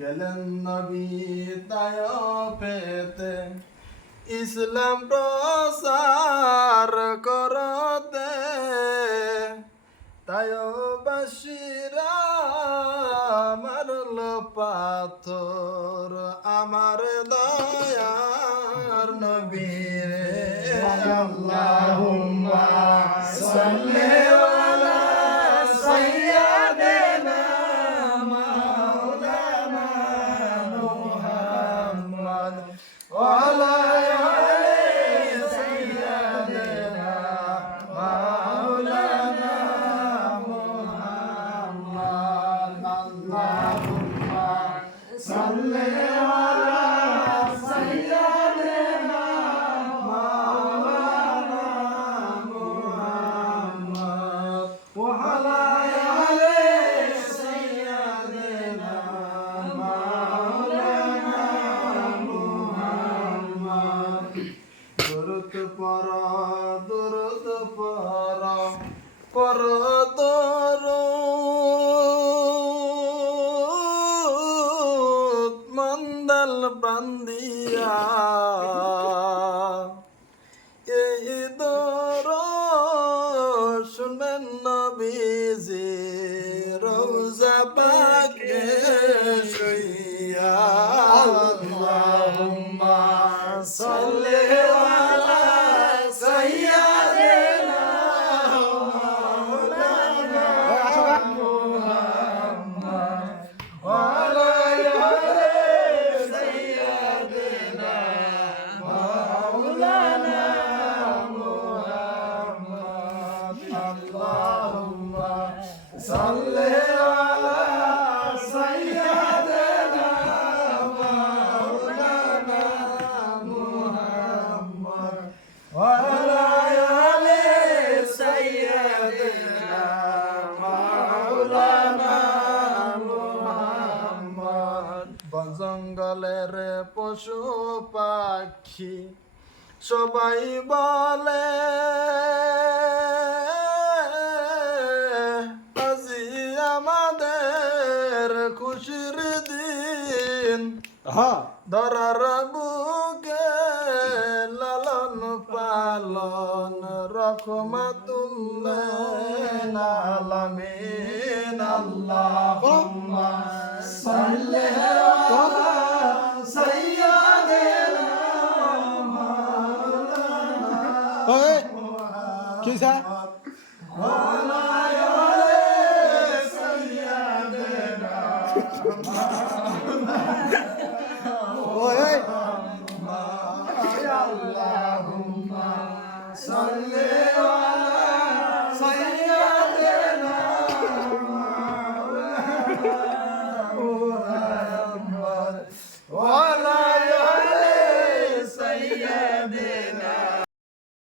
গেলেন নবী তায়েফেতে ইসলাম প্রচার করতে, তায়েফবাসীরা মারল পাথর আমার দয়ার নবীরে। আল্লাহুম্মা সাল্লি আলা সাইয়্যিদিনা মাওলানা মুহাম্মদ ওয়া আলা আলি সাইয়্যিদিনা মাওলানা মুহাম্মদ। আল্লাহুম্মা সাল্লি আলা সাইয়্যিদিনা মাওলানা মুহাম্মদ ওয়া আলা আলি সাইয়্যিদিনা মাওলানা মুহাম্মদ। দরুদ পড় দরুদ মন্দাল প্রাণ দিয়া, এই দরুদ শুনবেন নবীজি রওজা পাকে শুইয়া। আল্লাহুম্মা সাল্লি আলা সাইয়্যিদিনা মাওলানা মুহাম্মদ ওয়া আলা আলি সাইয়্যিদিনা মাওলানা মুহাম্মদ। আল্লাহুম্মা সাল্লি আলা সাইয়্যিদিনা মাওলানা মুহাম্মদ ওয়া আলা আলি সাইয়্যিদিনা মাওলানা মুহাম্মদ। বন জঙ্গলের পশু পাখি সবাই বলে আজি আমাদের খুশির দিন, ধরার বুকে লালন পালন রহমাতুল্লিল আলামিন। আল্লাহুম্মা সাল্লি আলা সাইয়্যিদিনা মাওলানা ওয়া আলা আলি সাইয়্যিদিনা মাওলানা। আল্লাহুম্মা সাল্লি